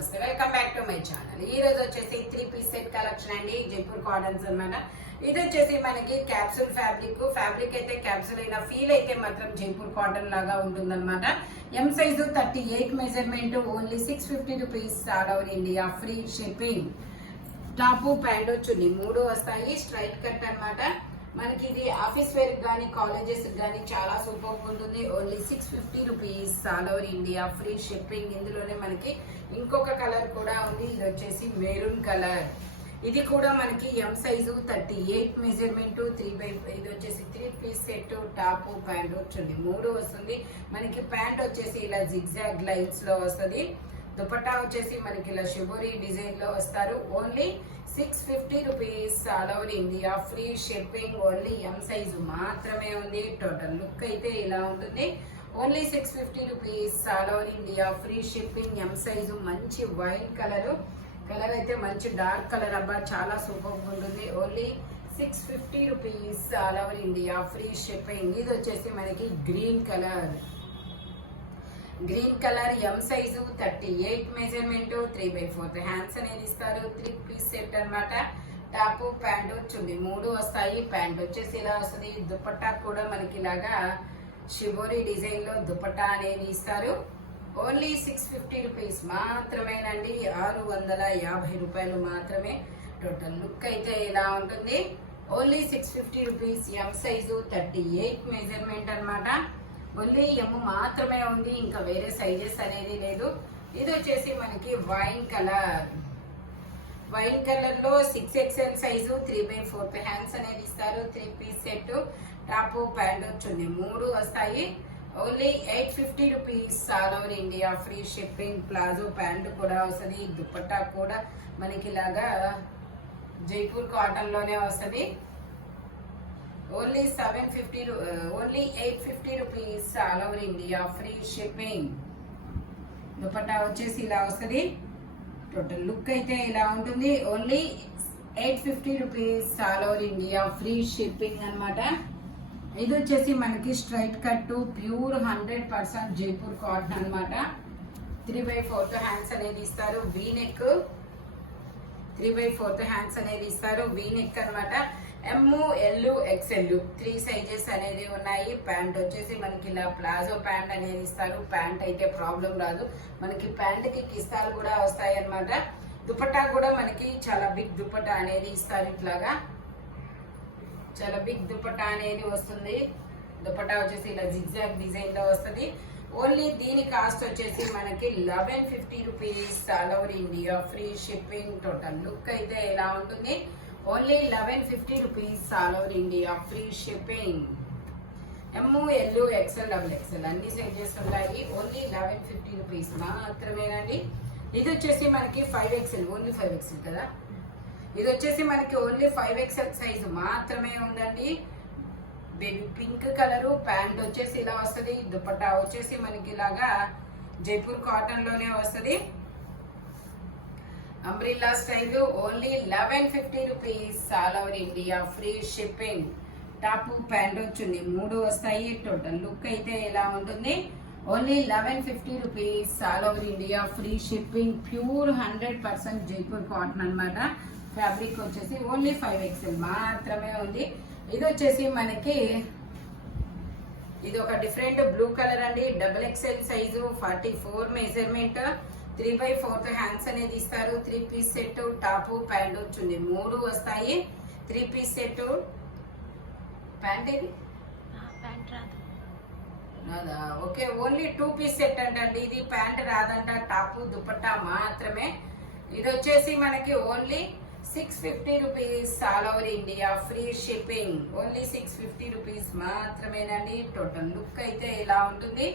నమస్తే, welcome back to my channel. ఈ రోజు వచ్చేసి 3 పీస్ సెట్ కలెక్షన్ అండి, జైపూర్ కాటన్స్ అన్నమాట. ఇది వచ్చేసి మనకి క్యాప్సూల్ ఫ్యాబ్రిక్ అయితే క్యాప్సూల్ అయినా ఫీల్ అయితే మాత్రం జైపూర్ కాటన్ లాగా ఉంటుందన్నమాట. M size 38 measurement, only 650 rupees, all over India free shipping. Top pant చున్నీ 3 వస్తాయి, స్ట్రైట్ కట్ అన్నమాట. మనకి ఇది ఆఫీస్ వేర్ కానీ కాలేజెస్ కానీ చాలా సూపర్ ఉంటుంది. Only 650 rupees, all over India free shipping. ఇందులోనే మనకి ఇంకొక కలర్ కూడా ఉంది, ఇది వచ్చేసి మెరూన్ కలర్. ఇది కూడా మనకి ఎం సైజు 38 మెజర్మెంట్, 3/5. ఇది వచ్చేసి 3 పీస్ సెట్, టాప్ ప్యాంట్ వచ్చింది 3 వస్తుంది. మనకి ప్యాంట్ వచ్చేసి ఇలా జిగ్జాగ్ లైన్స్ లో వస్తుంది. దుపట్టా వచ్చేసి మనకి ఇలా షిబోరి డిజైన్ లో వస్తారు. Only 650 rupees, all over India free shipping. Only M size మాత్రమే ఉంది. టోటల్ లుక్ అయితే ఇలా ఉంటుంది. Only 650 rupees, all over India free shipping. M size మంచి వైన్ కలర్ అయితే మంచి డార్క్ కలర్ అబ్బా, చాలా సూపర్ ఉంటుంది. Only 650 rupees, all over India free shipping. ఇది వచ్చేసి మనకి గ్రీన్ కలర్ ఎం సైజు 38 మెజర్మెంట్, 3/4 హ్యాండ్స్ అనేది ఇస్తారు. 3 పీస్ సెట్ అన్నమాట. టాప్ ప్యాంటు చున్నీ 3 వస్తాయి. ప్యాంట్ వచ్చేసి ఇలా వస్తుంది. దుపట్టా కూడా మనకి ఇలాగా షిబోరి డిజైన్ లో దుపట్టా అనేది ఇస్తారు. ఓన్లీ 650 రూపీస్ మాత్రమేనండి, 650 రూపాయలు మాత్రమే. టోటల్ లుక్ అయితే ఇలా ఉంటుంది. Only 650 rupees. ఎం సైజు 38 మెజర్మెంట్ అన్నమాట. ఓన్లీ ఎమ్ మాత్రమే ఉంది, ఇంకా వేరే సైజెస్ అనేది లేదు. ఇది వచ్చేసి మనకి వైన్ కలర్ లో 6XL సైజు, 3/4 హ్యాండ్స్ అనేది ఇస్తారు. 3 పీస్ సెట్, టాప్ ప్యాంట్ వచ్చింది 3 వస్తాయి. Only 850 rupees, all over India free shipping. Palazzo pant కూడా వస్తుంది. దుపట్టా కూడా మనకి ఇలాగా జైపూర్ కాటన్ లోనే వస్తుంది. Only 850 rupees, all over India free shipping. Dupatta వచ్చేసి ఇలా వస్తుంది. టోటల్ లుక్ అయితే ఇలా ఉంటుంది. Only 850 rupees, all over India free shipping అన్నమాట. ఇది వచ్చేసి మనకి straight cut, pure 100% Jaipur cotton అన్నమాట. 3/4 హ్యాండ్స్ అనేది ఇస్తారు. వీనెక్ 3/4 హ్యాండ్స్ అనేది ఇస్తారు. వీనెక్ అన్నమాట. ఎమ్, ఎల్, ఎక్స్ఎల్ 3 సైజెస్ అనేది ఉన్నాయి. ప్యాంట్ వచ్చేసి మనకి ఇలా ప్లాజో ప్యాంట్ అనేది ఇస్తారు. ప్యాంట్ అయితే ప్రాబ్లం రాదు. మనకి ప్యాంట్ కి కిస్తాలు కూడా వస్తాయి అన్నమాట. దుపట్టా కూడా మనకి చాలా బిగ్ దుపట్టా అనేది ఇస్తారు. ఇట్లాగా చాలా బిగ్ దుపట్టా అనేది వస్తుంది. దుపట్టా వచ్చేసి ఇలా జిగ్జాగ్ డిజైన్ లో వస్తుంది. ఓన్లీ దీని కాస్ట్ వచ్చేసి మనకి 1150 rupees, all over India free shipping. Total look అయితే ఇలా ఉంటుంది. Only 1150 rupees, all over India free shipping. M, L, XL, XXL అన్ని సైజెస్ ఉన్నాయి. ఓన్లీ 1150 రూపీస్ మాత్రమేనండి. ఇది వచ్చేసి మనకి 5XL, ఓన్లీ 5XL కదా. ఇది వచ్చేసి మనకి ఓన్లీ 5XL సైజు మాత్రమే ఉందండి. Baby pink colour. ప్యాంట్ వచ్చేసి ఇలా వస్తుంది. దుపట్టా వచ్చేసి మనకి ఇలాగా జైపూర్ కాటన్ లోనే వస్తుంది. Umbrella style. Only 1150 rupees, all over India free shipping. Top pant వచ్చింది 3 వస్తాయి. టోటల్ లుక్ అయితే ఇలా ఉంటుంది. Only 1150 rupees, all over India free shipping. Pure 100% Jaipur cotton అన్నమాట. ఫ్యాబ్రిక్ వచ్చేసి ఓన్లీ 5XL మాత్రమే ఉంది. ఇది వచ్చేసి మనకి ఇది ఒక డిఫరెంట్ బ్లూ కలర్ అండి. XXL సైజు, 44 మెజర్మెంట్, 3/4 హ్యాండ్స్ అనేది ఇస్తారు. 3 పీస్ సెట్, టాప్ ప్యాంట్ వచ్చింది 3 వస్తాయి. 3 పీస్ సెట్. ప్యాంట్ ఇది రాదా? ఓకే, ఓన్లీ 2 పీస్ సెట్ అంటండి. ఇది ప్యాంట్ రాదంట, టాప్ దుపట్టా మాత్రమే. ఇది వచ్చేసి మనకి only 650 rupees, all over India free shipping. Only 650 rupees మాత్రమేనండి. టోటల్ లుక్ అయితే ఇలా ఉంటుంది.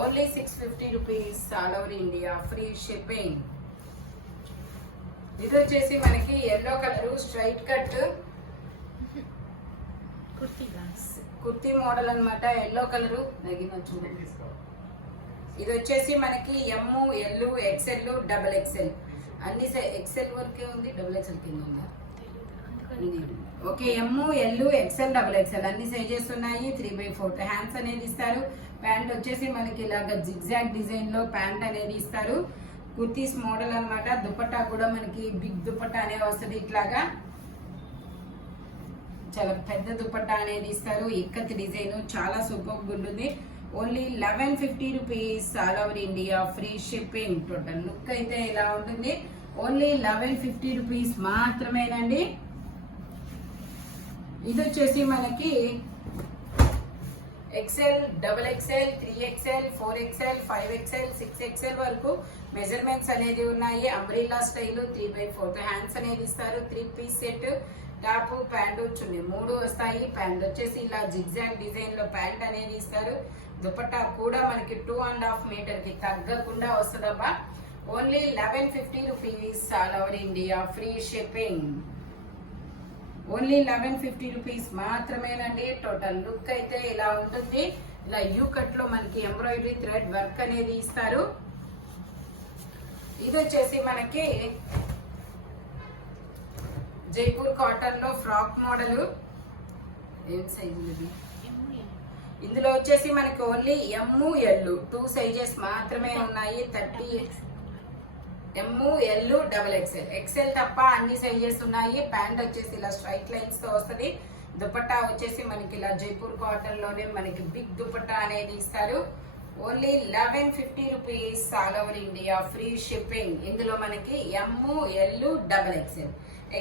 Only 650 rupees, all over India free shipping. ఇది వచ్చేసి మనకి yellow colour straight cut kurti model అన్నమాట. ఎల్లో కలరు ఇది వచ్చేసి మనకి ఎమ్, ఎల్, ఎక్స్ఎల్, XXL అన్ని XL వరకే ఉంది. XXL కింద ఉందా? Okay, M, L, XL, XXL అన్ని సైజెస్ ఉన్నాయి. 3/4 హ్యాండ్స్ అనేది ఇస్తారు. ప్యాంట్ వచ్చేసి మనకి ఇలాగ జిగ్జాగ్ డిజైన్ లో ప్యాంట్ అనేది ఇస్తారు. కుర్తీస్ మోడల్ అన్నమాట. దుపట్టా కూడా మనకి బిగ్ దుపట్టా అనే వస్తుంది. ఇట్లాగా చాలా పెద్ద దుపట్టా అనేది ఇస్తారు. ఇక్కత్ డిజైన్ చాలా సూపర్ ఉంటుంది. Only 1150 rupees all over India, free shipping. Total look అయితే ఇలా ఉంటుంది. ఓన్లీ 1150 రూపీస్ మాత్రమేనండి. ఇది వచ్చేసి మనకి XL, double XL, 3XL, 4XL, 5XL, 6XL వరకు మెజర్మెంట్స్ అనేది ఉన్నాయి. అంబ్రిల్లా స్టైల్ 3/4 హ్యాండ్స్ అనేది ఇస్తారు. 3 పీస్ సెట్, టాప్, ప్యాంట్, చున్నీ 3 వస్తాయి. ప్యాంట్ వచ్చేసి ఇలా జిగ్జాగ్ డిజైన్ లో ప్యాంట్ అనేది ఇస్తారు. దుపట్టా కూడా మనకి 2.5 మీటర్ కి తగ్గకుండా వస్తుందబ్బా. Only 1150 rupees all over India, free shipping. Only 1150 rupees మాత్రమేనండి. టోటల్ లుక్ అయితే ఇలా ఉంటుంది. ఇలా యూ కట్ లో మనకి ఎంబ్రాయిడరీ థ్రెడ్ వర్క్ అనేది ఇస్తారు. ఇది వచ్చేసి మనకి జైపూర్ కాటన్ లో ఫ్రాక్ మోడల్. ఏం సైజు ఇది? ఇందులో వచ్చేసి మనకి ఓన్లీ ML 2 సైజెస్ మాత్రమే ఉన్నాయి. 30 ML, XXL. XL తప్ప అన్ని సైజెస్ ఉన్నాయి. ప్యాంట్ వచ్చేసి ఇలా స్ట్రైట్ లైన్స్ తో వస్తుంది. దుపట్టా వచ్చేసి మనకి ఇలా జైపూర్ కాటన్ లోనే మనకి బిగ్ దుపట్టా అనేది ఇస్తారు. Only 1150 rupees all over India, free shipping. ఇందులో మనకి ML, XXL.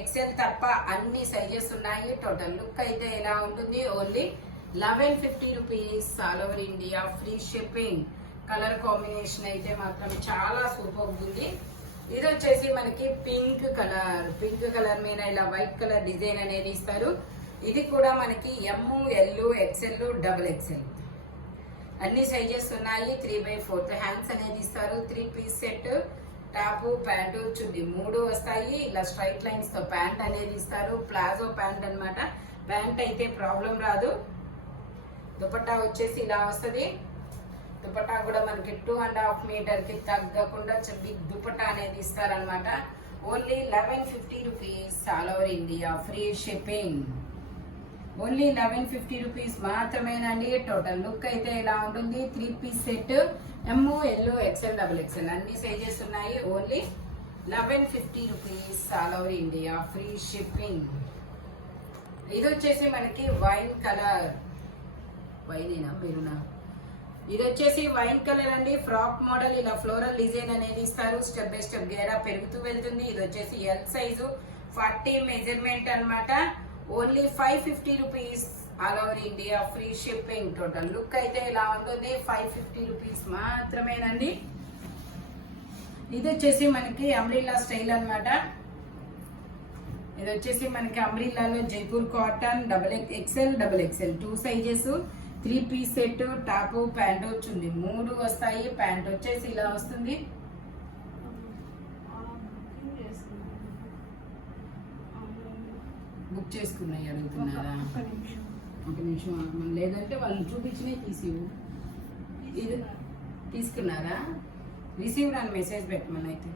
XL తప్ప అన్ని సైజెస్ ఉన్నాయి. టోటల్ లుక్ అయితే ఇలా ఉంటుంది. Only 1150 rupees all over India, free shipping. Colour combination అయితే మాత్రం చాలా సూపర్ ఉంది. ఇది వచ్చేసి మనకి పింక్ కలర్ మీద ఇలా వైట్ కలర్ డిజైన్ అనేది ఇస్తారు. ఇది కూడా మనకి ML, XL, XXL అన్ని సైజెస్ ఉన్నాయి. 3/4 హ్యాండ్స్ అనేది ఇస్తారు. 3 పీస్ సెట్, టాప్, ప్యాంటు, చున్నీ 3 వస్తాయి. ఇలా స్ట్రైట్ లైన్స్ తో ప్యాంట్ అనేది ఇస్తారు. ప్లాజో ప్యాంట్ అన్నమాట. ప్యాంట్ అయితే ప్రాబ్లం రాదు. దుపట్టా వచ్చేసి ఇలా వస్తుంది. దుపట్టా కూడా మనకి 2.5 మీటర్ కి తగ్గకుండా బిగ్ దుపట్టా అనేది ఇస్తారనమాట. Only 1150 rupees all over India, free shipping. Only 1150 rupees మాత్రమేనండి. టోటల్ లుక్ అయితే ఇలా ఉంటుంది. 3 piece set, ML, XL, XXL అన్ని సైజెస్ ఉన్నాయి. Only 1150 rupees all over India, free shipping. ఇది వచ్చేసి మనకి వైన్ కలర్. వైనేనా మెరునా? ఇది వచ్చేసి వైన్ కలర్ అండి. ఫ్రాక్ మోడల్ ఇలా ఫ్లోరల్ డిజైన్ అనేది ఇస్తారు. స్టెప్ బై స్టెప్ గేరా పెరుగుతూ వెళ్తుంది. ఇది వచ్చేసి ఎల్ సైజు, 40 మెజర్మెంట్ అన్నమాట. Only 550 rupees all over India, free shipping. Total look అయితే ఇలా ఉంటుంది. 550 రూపీస్ మాత్రమేనండి. ఇది వచ్చేసి మనకి అంబ్రిల్లా స్టైల్ అన్నమాట. ఇది వచ్చేసి మనకి అంబ్రిల్లాలో Jaipur cotton, XL, XXL 2 sizes, 3 piece set, top, pant, చున్నీ 3 వస్తాయి. ప్యాంట్ వచ్చేసి ఇలా వస్తుంది. బుక్ చేసుకున్నాయి అడుగుతున్నారా? ఒక నిమిషం లేదంటే వాళ్ళు చూపించినే తీసివు. ఇది తీసుకున్నారా? రిసీవ్ అని మెసేజ్ పెట్టమని. అయితే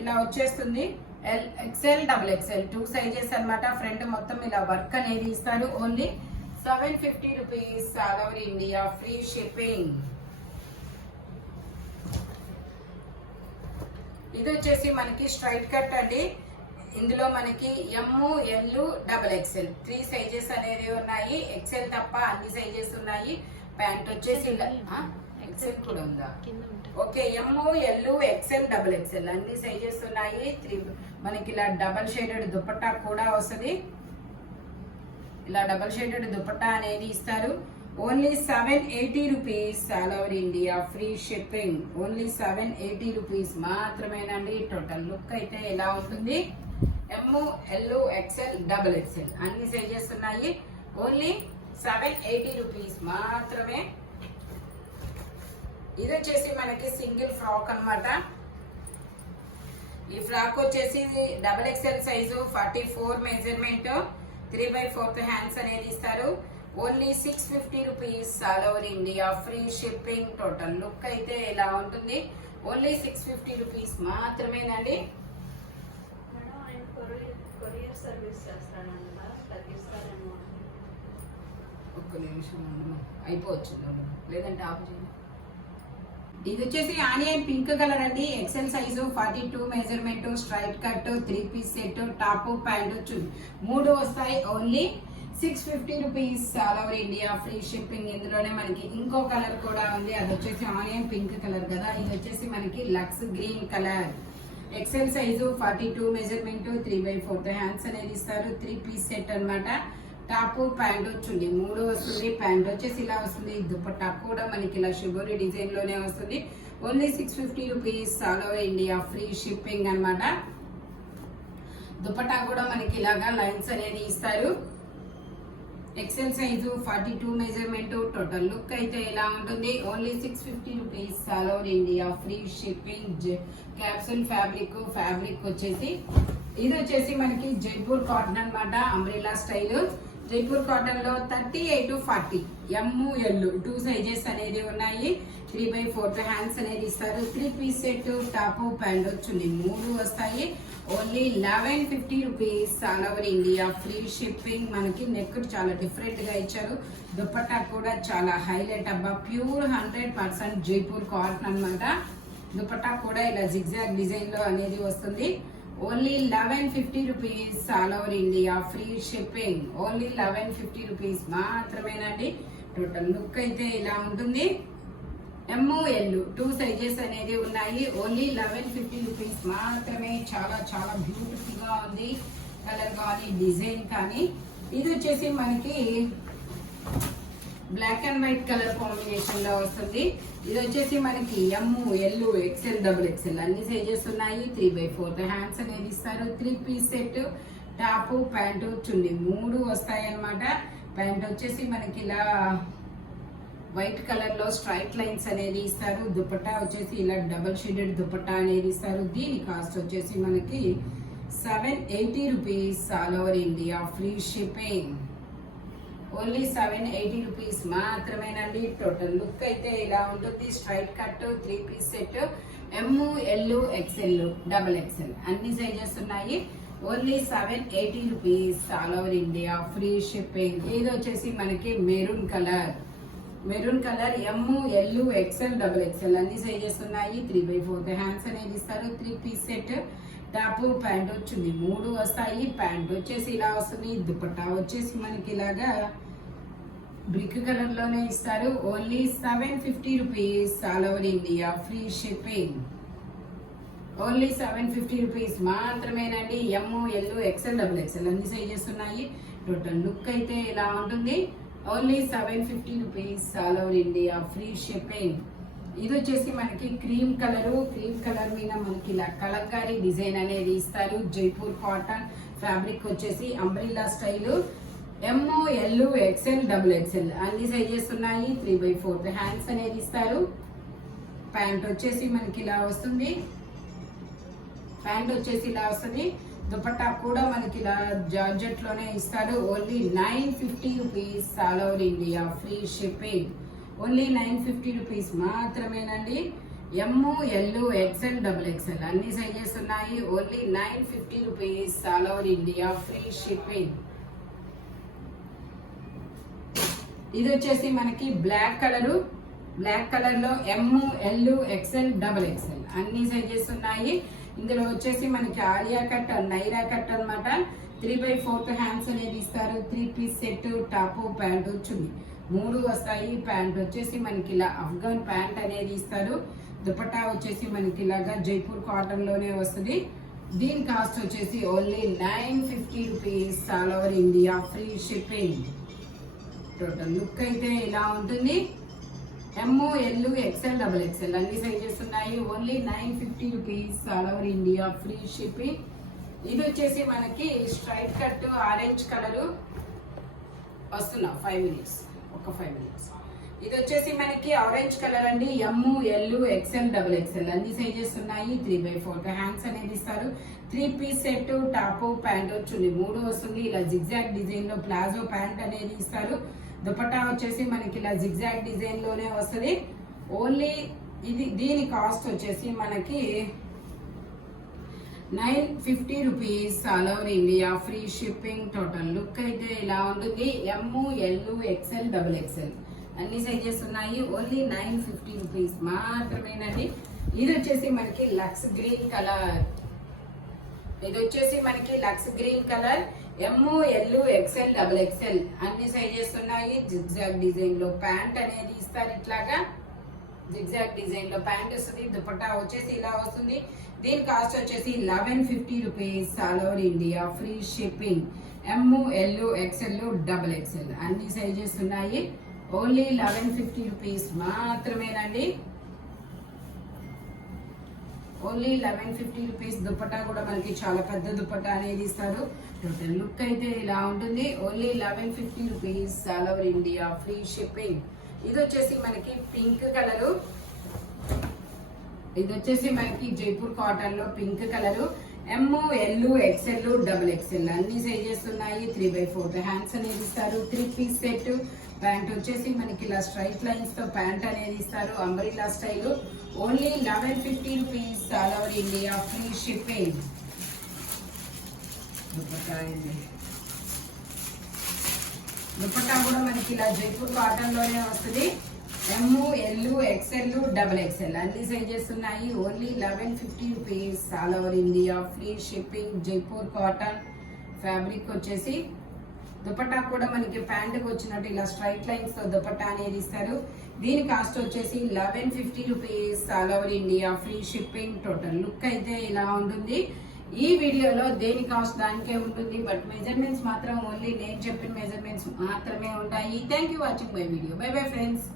ఇలా వచ్చేస్తుంది. XL, XXL 2 సైజెస్ అన్నమాట. ఫ్రంట్ మొత్తం ఇలా వర్క్ అనేది ఇస్తారు. Only 750 rupees all over India, free shipping. ఇది వచ్చేసి మనకి స్ట్రైట్ కట్ అండి. ఇందులో మనకి ML, XXL 3 సైజెస్ అనేది ఉన్నాయి. XL తప్ప అన్ని సైజెస్ ఉన్నాయి. ప్యాంట్ వచ్చేసి XL కూడా ఉందా? ఓకే, ML, XL, XXL అన్ని సైజెస్ ఉన్నాయి. 3 మనకి ఇలా డబల్ షేడెడ్ దుపట్టా కూడా వస్తుంది. ఇలా డబల్ షేడెడ్ దుపట్టా అనేది ఇస్తారు. Only 780 rupees all over India, free shipping. Only 780 rupees మాత్రమేనండి. టోటల్ లుక్ అయితే ఎలా ఉంటుంది? ML, XL, XXL అన్ని సైజెస్ ఉన్నాయి. ఓన్లీ 780 రూపీస్ మాత్రమే. ఇది వచ్చేసి మనకి సింగిల్ ఫ్రాక్ అన్నమాట. ఈ ఫ్రాక్ వచ్చేసి XXL సైజు, 44 మెజర్మెంట్, 3/4 హ్యాండ్స్ అనేది ఇస్తారు. Only 650 rupees all over India, free shipping. Total look అయితే ఇలా ఉంటుంది. ఓన్లీ 650 రూపీస్ మాత్రమేనండి. ఒక్క నిమిషం అయిపోవచ్చు, లేదంటే ఆపు చేయండి. ఇది వచ్చేసి ఆనియన్ పింక్ కలర్ అండి. XL size 42 measurement, straight cut, 3 piece set, top pant చున్నీ 3 వస్తాయి. Only 650 rupees all over India, free shipping. ఇందులోనే మనకి ఇంకో కలర్ కూడా ఉంది, అది వచ్చేసి ఆనియన్ పింక్ కలర్ కదా. ఇది వచ్చేసి మనకి lux green colour. XL size 42 measurement, 3/4 hands అనేది ఇస్తారు. 3 పీస్ సెట్ అన్నమాట. టాప్ ప్యాంట్ చున్నీ 3 వస్తుంది. ప్యాంట్ వచ్చేసి ఇలా వస్తుంది. దుపట్టా కూడా మనకి ఇలా షుగర్ డిజైన్ లోనే వస్తుంది. Only 650 rupees all over India, free shipping అన్నమాట. దుపట్టా కూడా మనకి ఇలాగా లైన్స్ అనేది ఇస్తారు. XL size 42 measurement. Total look అయితే ఇలా ఉంటుంది. Only 650 rupees all over India, free shipping. Capsule fabric వచ్చేసి ఇది వచ్చేసి మనకి జైపూర్ కాటన్ అన్నమాట. అంబ్రెల్లా స్టైల్ జైపూర్ కాటన్ లో 38 to 40 ML 2 సైజెస్ అనేది ఉన్నాయి. 3/4 హ్యాండ్స్ అనేది ఇస్తారు. 3 పీస్ సెట్, టాప్ ప్యాంట్ వచ్చింది 3 వస్తాయి. Only 1150 rupees all over India, free shipping. మనకి నెక్ చాలా డిఫరెంట్ గా ఇచ్చారు. దుపట్టా కూడా చాలా హైలైట్ అబ్బా. ప్యూర్ 100% జైపూర్ కాటన్ అన్నమాట. దుపట్టా కూడా ఇలా జిగ్జాగ్ డిజైన్ లో అనేది వస్తుంది. Only 1150 rupees all over India, free shipping. Only 1150 rupees మాత్రమేనండి. టోటల్ లుక్ అయితే ఇలా ఉంటుంది. ML 2 సైజెస్ అనేది ఉన్నాయి. ఓన్లీ 1150 రూపీస్ మాత్రమే. చాలా చాలా బ్యూటిఫుల్ గా ఉంది కలర్ కానీ డిజైన్ కానీ. ఇది వచ్చేసి మనకి black and white colour combination లో వస్తుంది. ఇది వచ్చేసి మనకి ML XL XXL అన్ని సైజెస్ ఉన్నాయి. 3/4 హ్యాండ్స్ అనేది ఇస్తారు. 3 పీస్ సెట్, టాప్ ప్యాంట్ చున్నీ 3 వస్తాయి అన్నమాట. ప్యాంట్ వచ్చేసి మనకి ఇలా వైట్ కలర్ లో స్ట్రైట్ లైన్స్ అనేది ఇస్తారు. దుపట్టా వచ్చేసి ఇలా డబల్ షేడెడ్ దుపట్టా అనేది ఇస్తారు. దీని కాస్ట్ వచ్చేసి మనకి 780 rupees all over India, free shipping. Only 780 rupees మాత్రమేనండి. టోటల్ లుక్ అయితే ఇలా ఉంటుంది. Straight cut, 3 piece set, ML XL XXL అన్ని సైజెస్ ఉన్నాయి. Only 780 rupees all over India, free shipping. ఇది వచ్చేసి మనకి maroon colour ML XL XXL అన్ని సైజెస్ ఉన్నాయి. 3/4 హ్యాండ్స్ అనేది ఇస్తారు. 3 పీస్ సెట్, టాప్ ప్యాంట్ వచ్చింది 3 వస్తాయి. ప్యాంట్ వచ్చేసి ఇలా వస్తుంది. దుపట్టా వచ్చేసి మనకి ఇలాగా బ్రిక్ కలర్ లోనే ఇస్తారు. Only 750 rupees all over India, free shipping. Only 750 rupees మాత్రమేనండి. ML XL XXL అన్ని సైజెస్ ఉన్నాయి. టోటల్ లుక్ అయితే ఇలా ఉంటుంది. Only 750 rupees all over India, free shipping. ఇది వచ్చేసి మనకి క్రీమ్ కలర్ మీద మనకి ఇలా కలంకారీ డిజైన్ అనేది ఇస్తారు. జైపూర్ కాటన్ ఫ్యాబ్రిక్ వచ్చేసి umbrella style. ML XL XXL అన్ని సైజెస్ ఉన్నాయి. 3/4 హ్యాండ్స్ అనేది ఇస్తారు. ప్యాంట్ వచ్చేసి మనకి ఇలా వస్తుంది. దుపట్టా కూడా మనకి ఇలా జార్జెట్ లోనే ఇస్తారు. Only 950 rupees all over India, free shipping. Only 950 rupees మాత్రమేనండి. ML XL XXL అన్ని సైజెస్ ఉన్నాయి. Only 950 rupees all over India, free shipping. ఇది వచ్చేసి మనకి బ్లాక్ కలర్ లో ML XL XXL అన్ని సైజెస్ ఉన్నాయి. ఇందులో వచ్చేసి మనకి ఆలియా కట్, నైరా కట్ అన్నమాట. 3/4 హ్యాండ్స్ అనేది ఇస్తారు. 3 పీస్ సెట్, టాప్ ప్యాంట్ చున్నీ 3 వస్తాయి. ప్యాంట్ వచ్చేసి మనకి ఇలా అఫ్ఘాన్ ప్యాంట్ అనేది ఇస్తారు. దుపట్టా వచ్చేసి మనకి ఇలాగా జైపూర్ కాటన్ లోనే వస్తుంది. దీని కాస్ట్ వచ్చేసి only 950 rupees all over India, free shipping. Total look అయితే ఇలా ఉంటుంది. ML XL XXL అన్ని సైజెస్ ఉన్నాయి. Only 950 rupees all over India, free shipping. ఇది వచ్చేసి మనకి స్ట్రైట్ కట్ ఆరెంజ్ కలర్ వస్తున్నా 5 మినిట్స్. ఇది వచ్చేసి మనకి ఆరెంజ్ కలర్ అండి. ML XL XXL అన్ని సైజెస్ ఉన్నాయి. 3/4 హ్యాండ్స్ అనేది ఇస్తారు. 3 పీస్ సెట్, టాప్ ప్యాంట్ చున్నీ 3 వస్తుంది. ఇలా జిగ్జాగ్ డిజైన్ లో ప్లాజో ప్యాంట్ అనేది ఇస్తారు. దుపట్టా వచ్చేసి మనకి ఇలా జిగ్జాగ్ డిజైన్ లోనే వస్తుంది. ఓన్లీ దీని కాస్ట్ వచ్చేసి మనకి 950 rupees all over India, free shipping. Total look అయితే ఇలా ఉంటుంది. ML XL XXL అన్ని సైజెస్ ఉన్నాయి. ఓన్లీ 950 రూపీస్ మాత్రమేనండి. ఇది వచ్చేసి మనకి లక్స్ గ్రీన్ కలర్. ఇది వచ్చేసి మనకి lux green colour. ML XL XXL అన్ని సైజెస్ ఉన్నాయి. జిగ్జాగ్ డిజైన్ లో ప్యాంట్ అనేది ఇస్తారు. ఇట్లాగా జిగ్జాగ్ డిజైన్ లో ప్యాంట్ వస్తుంది. దుపట్టా వచ్చేసి ఇలా వస్తుంది. దీని కాస్ట్ వచ్చేసి 1150 rupees. All over India free shipping. ML XL XXL అన్ని సైజెస్ ఉన్నాయి. ఓన్లీ 1150 రూపీస్ మాత్రమేనండి. Only 1150 rupees. దుపట్టా కూడా మనకి చాలా పెద్ద దుపట్టా అనేది ఇస్తారు. టోటల్ లుక్ అయితే ఇలా ఉంటుంది. Only 1150 rupees. All over India free shipping. ఇది వచ్చేసి మనకి పింక్ కలరు. ఇది వచ్చేసి మనకి జైపూర్ కాటన్ లో pink colour. ML XL XXL అన్ని సైజెస్ ఉన్నాయి. 3/4 హ్యాండ్స్ అనేది ఇస్తారు. 3 పీస్ సెట్. ప్యాంట్ వచ్చేసి మనకి ఇలా స్ట్రైట్ లైన్స్ తో ప్యాంట్ అనేది ఇస్తారు. Umbrella style. Only 1150 rupees. All over India free shipping. Dupatta కూడా మనకి ఇలా జైపూర్ కాటన్ లోనే వస్తుంది. ML XL XXL అన్ని సైజెస్ ఉన్నాయి. Only 1150 rupees. All over India free shipping. Jaipur cotton fabric వచ్చేసి దుపట్టా కూడా మనకి ప్యాంటుకు వచ్చినట్టు ఇలా స్ట్రైట్ లైన్స్ తో దుపట్టా అనేది ఇస్తారు. దీని కాస్ట్ వచ్చేసి 1150 rupees. All over India free shipping. Total look అయితే ఇలా ఉంటుంది. ఈ వీడియోలో దేని కాస్ట్ దానికే ఉంటుంది. బట్ మెజర్మెంట్స్ మాత్రం ఓన్లీ నేను చెప్పిన మెజర్మెంట్స్ మాత్రమే ఉంటాయి. Thank you watching my video. By bye friends.